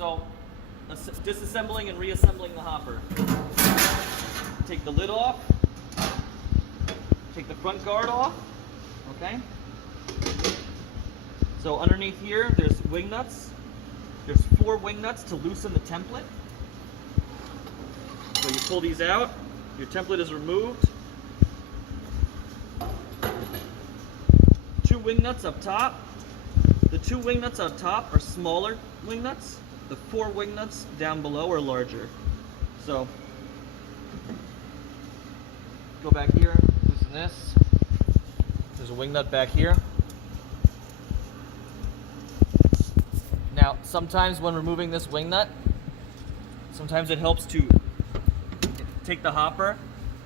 So, disassembling and reassembling the hopper. Take the lid off. Take the front guard off. Okay? So underneath here, there's wing nuts. There's 4 wing nuts to loosen the template. So you pull these out. Your template is removed. 2 wing nuts up top. The 2 wing nuts up top are smaller wing nuts. The 4 wing nuts down below are larger. So, go back here, loosen this. There's a wing nut back here. Now, sometimes when removing this wing nut, sometimes it helps to take the hopper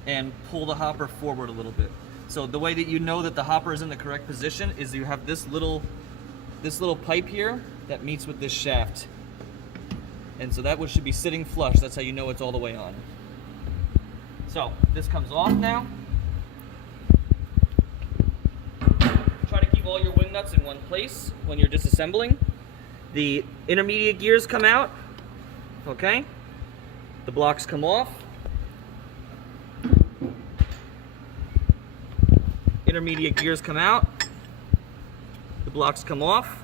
and pull the hopper forward a little bit. So the way that you know that the hopper is in the correct position is you have this little pipe here that meets with this shaft. And so that one should be sitting flush. That's how you know it's all the way on. So this comes off now. Try to keep all your wing nuts in one place when you're disassembling. The intermediate gears come out. Okay? The blocks come off. Intermediate gears come out. The blocks come off.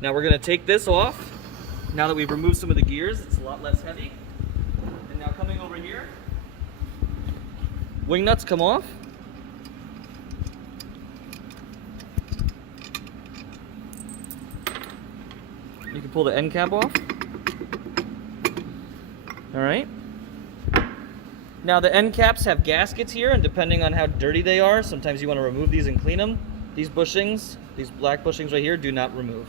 Now we're going to take this off. Now that we've removed some of the gears, it's a lot less heavy. And now coming over here, wing nuts come off. You can pull the end cap off. All right. Now the end caps have gaskets here, and depending on how dirty they are, sometimes you want to remove these and clean them. These bushings, these black bushings right here, do not remove.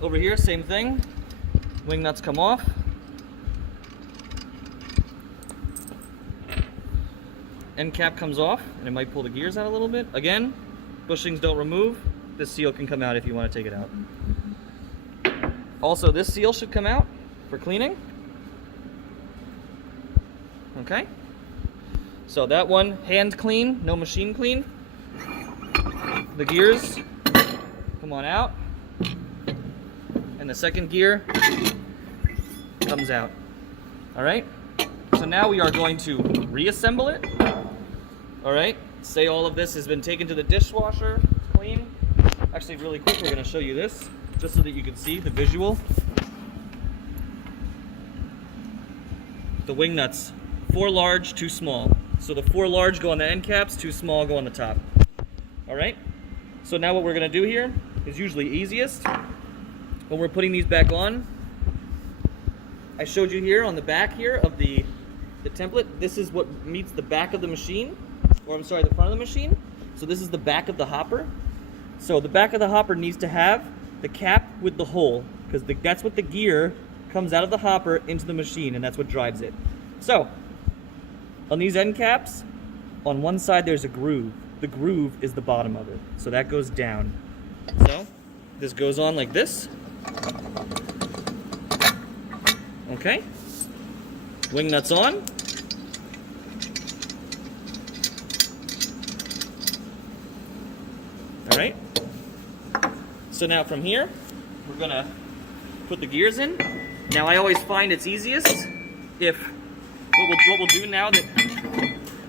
Over here, same thing. Wing nuts come off. End cap comes off, and it might pull the gears out a little bit. Again, bushings don't remove. This seal can come out if you want to take it out. Also, this seal should come out for cleaning. Okay. So that one, hand clean, no machine clean. The gears come on out. And the second gear comes out. All right. So now we are going to reassemble it. All right. Say all of this has been taken to the dishwasher, clean. Actually, really quick, we're going to show you this, just so that you can see the visual. The wing nuts, 4 large, 2 small. So the 4 large go on the end caps, 2 small go on the top. All right. So now what we're going to do here is usually easiest. When we're putting these back on, I showed you here on the back here of the template, this is what meets the back of the machine, or I'm sorry, the front of the machine. So this is the back of the hopper. So the back of the hopper needs to have the cap with the hole, because that's what the gear comes out of the hopper into the machine, and that's what drives it. So on these end caps, on one side there's a groove. The groove is the bottom of it, so that goes down. So this goes on like this. Okay. Wing nuts on. All right. So now from here, we're gonna put the gears in. Now I always find it's easiest if what we'll do now that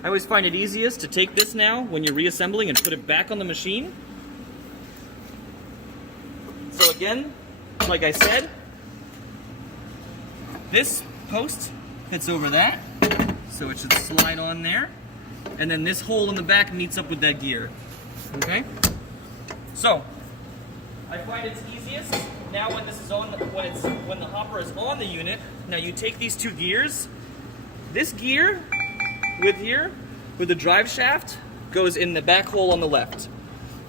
I always find it easiest to take this now when you're reassembling and put it back on the machine. So again, like I said, this post fits over that, so it should slide on there, and then this hole in the back meets up with that gear. Okay. So I find it's easiest now when this is on when the hopper is on the unit. Now you take these 2 gears. This gear with the drive shaft goes in the back hole on the left.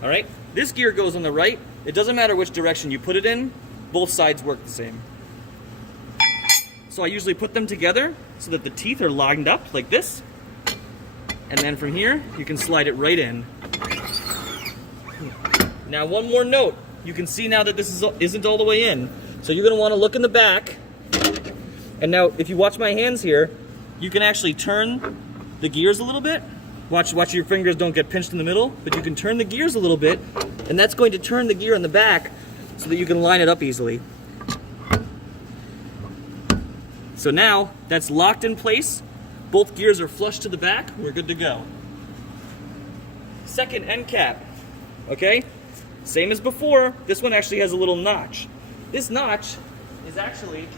All right. This gear goes on the right. It doesn't matter which direction you put it in. Both sides work the same. So I usually put them together so that the teeth are lined up like this. And then from here, you can slide it right in. Now one more note. You can see now that this isn't all the way in. So you're going to want to look in the back. And now if you watch my hands here, you can actually turn the gears a little bit. Watch your fingers don't get pinched in the middle, but you can turn the gears a little bit, and that's going to turn the gear on the back so that you can line it up easily. So now that's locked in place. Both gears are flush to the back. We're good to go. Second end cap. Okay? Same as before. This one actually has a little notch. This notch is actually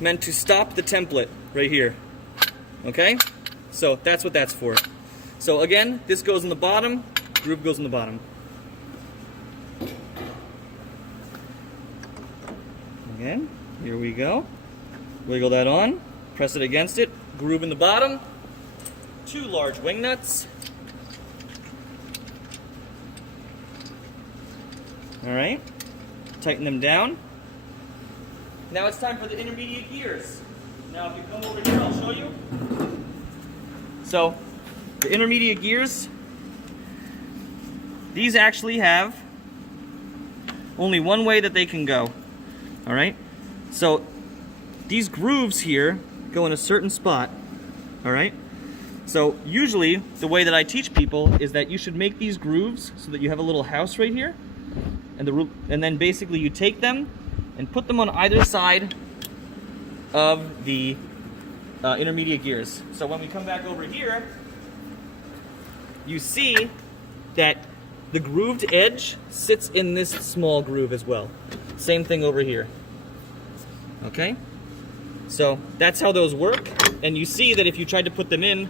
meant to stop the template right here. Okay? So that's what that's for. So again, this goes in the bottom, groove goes in the bottom. Again, here we go. Wiggle that on, press it against it, groove in the bottom. 2 large wing nuts. All right, tighten them down. Now it's time for the intermediate gears. Now if you come over here, I'll show you. So the intermediate gears, these actually have only one way that they can go. All right, so these grooves here go in a certain spot. All right, so usually the way that I teach people is that you should make these grooves so that you have a little house right here, and then basically you take them and put them on either side of the intermediate gears. So when we come back over here, you see that the grooved edge sits in this small groove as well. Same thing over here. Okay? So that's how those work. And you see that if you tried to put them in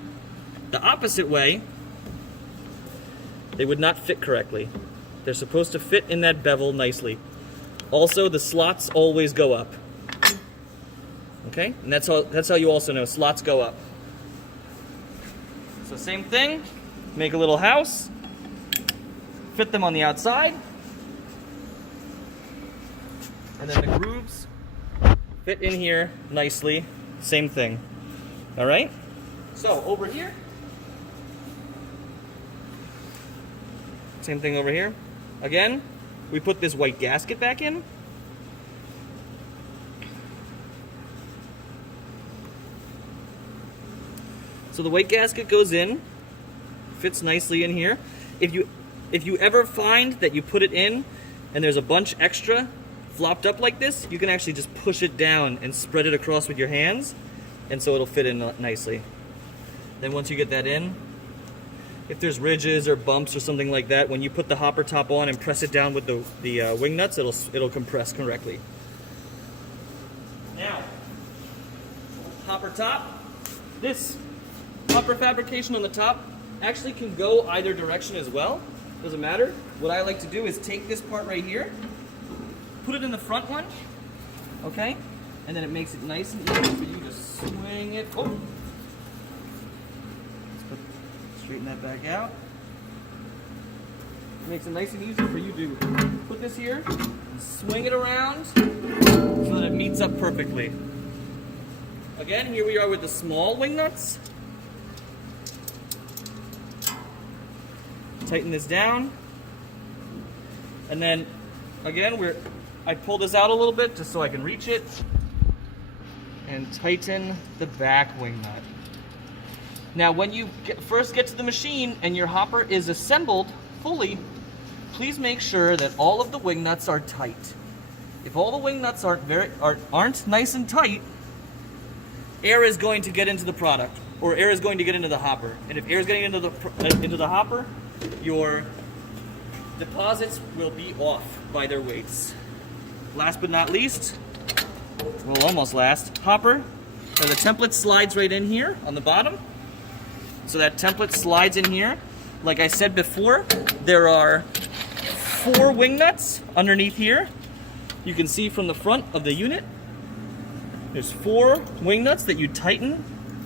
the opposite way, they would not fit correctly. They're supposed to fit in that bevel nicely. Also, the slots always go up. Okay? And that's how you also know slots go up. So same thing, make a little house, fit them on the outside, and then the grooves fit in here nicely, same thing. All right? So over here, same thing over here. Again, we put this white gasket back in. So the white gasket goes in, fits nicely in here. If you ever find that you put it in and there's a bunch extra flopped up like this, you can actually just push it down and spread it across with your hands, and so it'll fit in nicely. Then once you get that in, if there's ridges or bumps or something like that, when you put the hopper top on and press it down with the wing nuts, it'll compress correctly. Now, hopper top. This hopper fabrication on the top actually can go either direction as well. Doesn't matter. What I like to do is take this part right here, put it in the front one, okay? And then it makes it nice and easy for you to swing it. Oh. Straighten that back out. It makes it nice and easy for you to put this here and swing it around so that it meets up perfectly. Again, here we are with the small wing nuts. Tighten this down. And then, again, I pull this out a little bit just so I can reach it. And tighten the back wing nut. Now, when you first get to the machine and your hopper is assembled fully, please make sure that all of the wing nuts are tight. If all the wing nuts aren't nice and tight, air is going to get into the product, or air is going to get into the hopper. And if air is getting into the hopper, your deposits will be off by their weights. Last but not least, well, almost last, hopper. So the template slides right in here on the bottom. So that template slides in here. Like I said before, there are 4 wing nuts underneath here. You can see from the front of the unit, there's 4 wing nuts that you tighten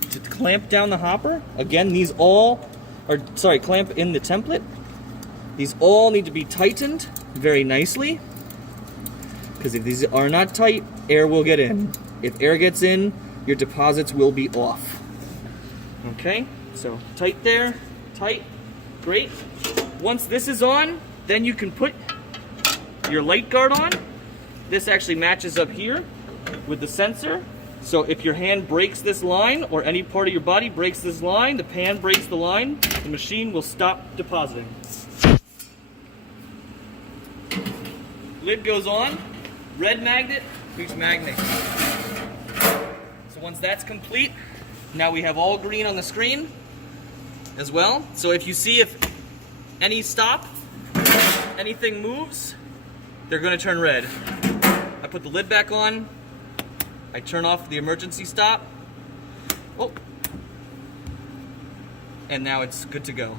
to clamp down the hopper. Again, these all clamp in the template. These all need to be tightened very nicely, because if these are not tight, air will get in. If air gets in, your deposits will be off. Okay, so tight there, tight, great. Once this is on, then you can put your light guard on. This actually matches up here with the sensor, So if your hand breaks this line, or any part of your body breaks this line, the pan breaks the line, the machine will stop depositing. Lid goes on, red magnet, leaves magnet. So once that's complete, now we have all green on the screen as well. So if you see if any stop, anything moves, they're going to turn red. I put the lid back on, I turn off the emergency stop, oh, and now it's good to go.